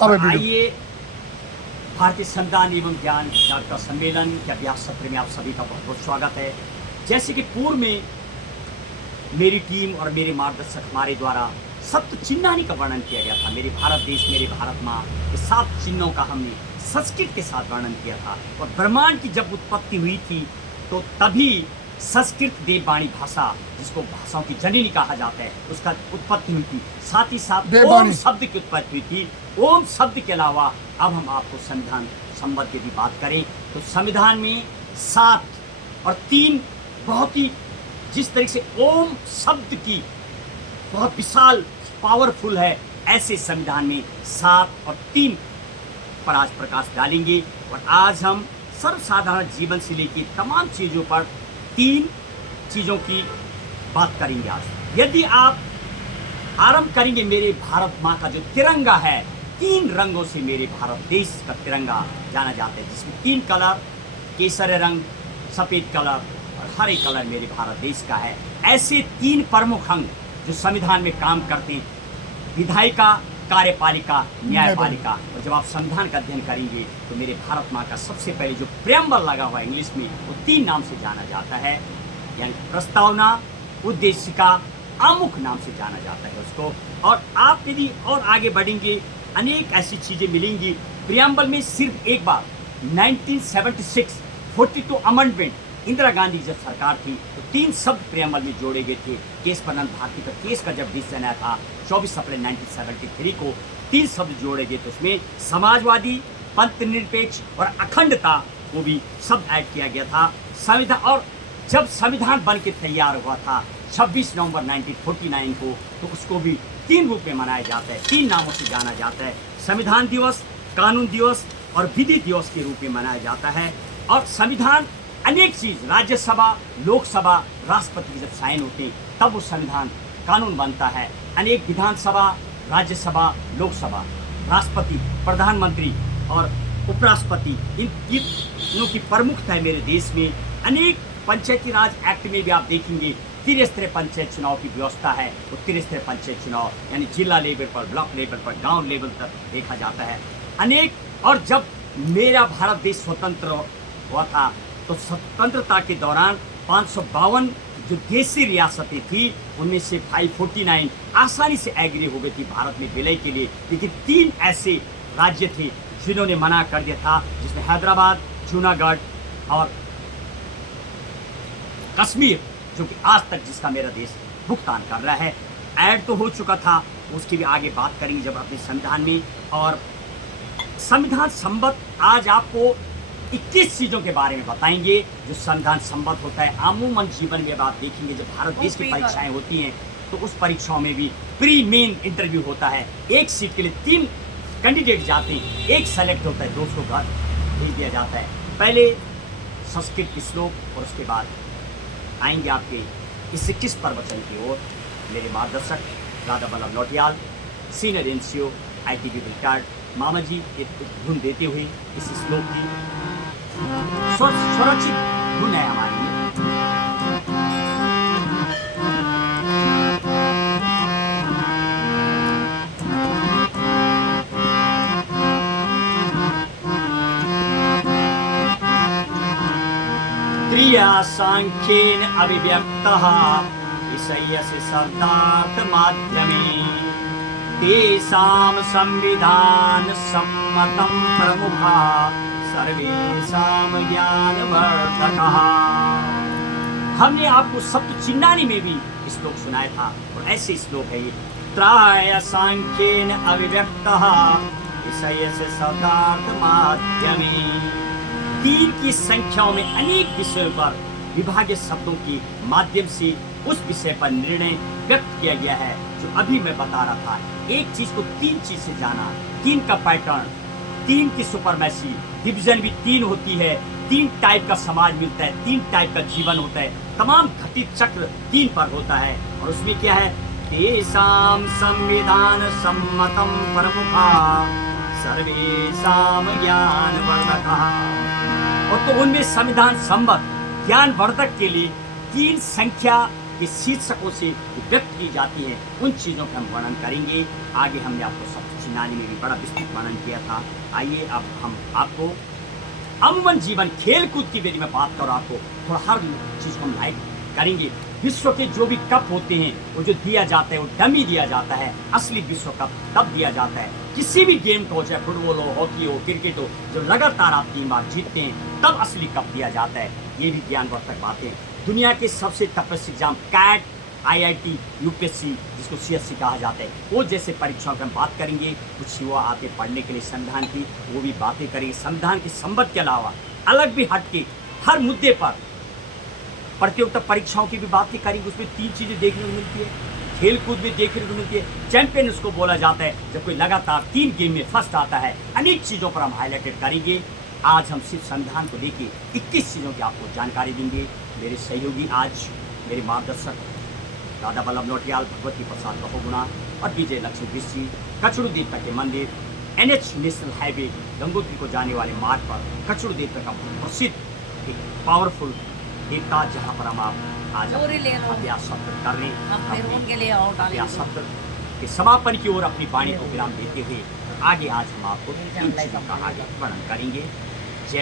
तपाईँ आइए भारतीय संविधान एवं ज्ञान जागरूकता सम्मेलन के अभ्यास सत्र में आप सभी का बहुत बहुत स्वागत है। जैसे कि पूर्व में मेरी टीम और मेरे मार्गदर्शक हमारे द्वारा सप्त चिन्हानी का वर्णन किया गया था। मेरे भारत देश मेरे भारत माँ, ये 7 चिन्हों का हमने संस्कृत के साथ वर्णन किया था। और ब्रह्मांड की जब उत्पत्ति हुई थी तो तभी संस्कृत देववाणी भाषा, जिसको भाषाओं की जननी कहा जाता है, उसका उत्पत्ति हुई थी। साथ ही साथ ओम शब्द की उत्पत्ति हुई थी। ओम शब्द के अलावा अब हम आपको संविधान संबंध की बात करें तो संविधान में 7 और 3 बहुत ही, जिस तरीके से ओम शब्द की बहुत विशाल पावरफुल है, ऐसे संविधान में 7 और 3 पर आज प्रकाश डालेंगे। और आज हम सर्वसाधारण जीवन से लेकर तमाम चीज़ों पर 3 चीज़ों की बात करेंगे आज। यदि आप आरंभ करेंगे मेरे भारत माँ का जो तिरंगा है, 3 रंगों से मेरे भारत देश का तिरंगा जाना जाता है, जिसमें 3 कलर, केसरी रंग, सफ़ेद कलर और हरे कलर मेरे भारत देश का है। ऐसे 3 प्रमुख अंग जो संविधान में काम करते हैं, विधायिका, कार्यपालिका, न्यायपालिका। और जब आप संविधान का अध्ययन करेंगे तो मेरे भारत माँ का सबसे पहले जो प्रेम्बल लगा हुआ है इंग्लिश में, वो 3 नाम से जाना जाता है, यानी प्रस्तावना, उद्देशिका, आमुख नाम से जाना जाता है उसको। और आप यदि और आगे बढ़ेंगे अनेक ऐसी चीज़ें मिलेंगी। प्रियम्बल में सिर्फ एक बार 1976 42 अमेंडमेंट, इंदिरा गांधी जब सरकार थी तो 3 शब्द प्रियम्बल में जोड़े गए थे। केस प्रनंद भारती का केस का जब डिसीजन आया था 24 अप्रैल 1973 को, 3 शब्द जोड़े गए तो उसमें समाजवादी, पंथ निरपेक्ष और अखंडता को भी शब्द ऐड किया गया था संविधान। और जब संविधान बन के तैयार हुआ था 26 नवंबर 1949 को, तो उसको भी 3 रूप में मनाया जाता है, 3 नामों से जाना जाता है। संविधान दिवस, कानून दिवस और विधि दिवस के रूप में मनाया जाता है। और संविधान अनेक चीज़, राज्यसभा, लोकसभा, राष्ट्रपति की जब साइन होते हैं तब वो संविधान कानून बनता है। अनेक विधानसभा, राज्यसभा, लोकसभा, राष्ट्रपति, प्रधानमंत्री और उपराष्ट्रपति, इन तीनों की प्रमुखता है मेरे देश में। अनेक पंचायती राज एक्ट में भी आप देखेंगे त्रिस्तरीय पंचायत चुनाव की व्यवस्था है। तो त्रिस्तरीय पंचायत चुनाव यानी जिला लेवल पर, ब्लॉक लेवल पर, गांव लेवल तक देखा जाता है अनेक। और जब मेरा भारत देश स्वतंत्र हुआ था तो स्वतंत्रता के दौरान 552 जो देशी रियासतें थी उनमें से 549 आसानी से एग्री हो गई थी भारत में विलय के लिए। लेकिन 3 ऐसे राज्य थे जिन्होंने मना कर दिया था, जिसमें हैदराबाद, जूनागढ़ और कश्मीर, जो कि आज तक जिसका मेरा देश भुगतान कर रहा है। ऐड तो हो चुका था, उसकी भी आगे बात करेंगे जब अपने संविधान में। और संविधान संबद्ध आज आपको 21 चीज़ों के बारे में बताएंगे जो संविधान संबद्ध होता है। आमूमन जीवन में आप देखेंगे जब भारत देश की परीक्षाएं होती हैं तो उस परीक्षाओं में भी प्री मेन इंटरव्यू होता है। एक सीट के लिए 3 कैंडिडेट जाते हैं, एक सेलेक्ट होता है, दूसरों को घर भेज दिया जाता है। पहले संस्कृत के श्लोक और उसके बाद आएंगे आपके इस 21 प्रवचन की ओर। मेरे मार्गदर्शक Radha Ballabh Lautiyal, senior NCO ITBP retired मामा जी एक धुन देते हुए इस श्लोक की स्वरचित धुन है हमारी। क्रिया सांख्येन अभिव्यक्तः ईशय्यस्य शब्दार्थ माध्यमे तेषां संविधान सम्मतं प्रमुखा सर्वेषां ज्ञानवर्धकः। हमने आपको सप्त चिन्हानी में भी श्लोक सुनाया था और ऐसे श्लोक है ये। त्रय सांख्येन अभिव्यक्तः ईशय्यस्य शब्दार्थ माध्यमे, 3 की संख्याओं में अनेक विषयों पर विभाज्य शब्दों के माध्यम से उस विषय पर निर्णय व्यक्त किया गया है जो अभी मैं बता रहा था। एक चीज को 3 चीज से जाना, 3 का पैटर्न, 3 की सुपरमैसी, डिवीजन भी 3 होती है, 3 टाइप का समाज मिलता है, 3 टाइप का जीवन होता है, तमाम घटित चक्र 3 पर होता है। और उसमें क्या है, तेषां संविधान सम्मतं प्रमुखा सर्वेषां ज्ञानवर्धकः। और तो उनमें संविधान संबद्ध ज्ञानवर्धक के लिए 3 संख्या के शीर्षकों से व्यक्त की जाती है। उन चीज़ों का हम वर्णन करेंगे। आगे हमने आपको सब चिन्हानी में भी बड़ा विस्तृत वर्णन किया था। आइए अब हम आपको अमूमन जीवन खेल कूद की यदि मैं बात करूँ आपको थोड़ा हर चीज़ को हम लाइक करेंगे। विश्व के जो भी कप होते हैं वो जो दिया जाता है वो डमी दिया जाता है, असली विश्व कप तब दिया जाता है किसी भी गेम का हो, चाहे फुटबॉल हो, हॉकी हो, क्रिकेट हो, जब लगातार आप 3 बार जीतते हैं तब असली कप दिया जाता है। ये भी ज्ञानवर्धक बातें। दुनिया के सबसे toughest exam CAT, IIT, UPSC जिसको CSC कहा जाता है, वो जैसे परीक्षाओं की हम बात करेंगे। कुछ युवा आते पढ़ने के लिए संविधान की, वो भी बातें करेंगे। संविधान की संबद्ध के अलावा अलग भी हट के हर मुद्दे पर प्रतियोगिता परीक्षाओं की भी बातें करेंगे। उसमें 3 चीज़ें देखने को मिलती है, खेल कूद में देखने को मिलती है। चैंपियन उसको बोला जाता है जब कोई लगातार 3 गेम में फर्स्ट आता है। अनेक चीज़ों पर हम हाईलाइटेड करेंगे। आज हम सिर्फ संविधान को लेके 21 चीज़ों की आपको जानकारी देंगे। मेरे सहयोगी आज मेरे मार्गदर्शक दादा वल्लभ नौटियाल, भगवती प्रसाद बहुगुणा और विजय लक्ष्मी बिस्सी, कचड़ू देवता के मंदिर, NH नेशनल हाईवे गंगोत्री को जाने वाले मार्ग पर कचड़ू देवता का प्रसिद्ध एक पावरफुल देवता, जहाँ पर हम आप आज अभ्यास सत्र कर रहे हैं। अभ्यास सत्र के समापन की ओर अपनी वाणी को विराम देते हुए आगे आज हम आपको इन चीज़ों का आगे वर्णन करेंगे।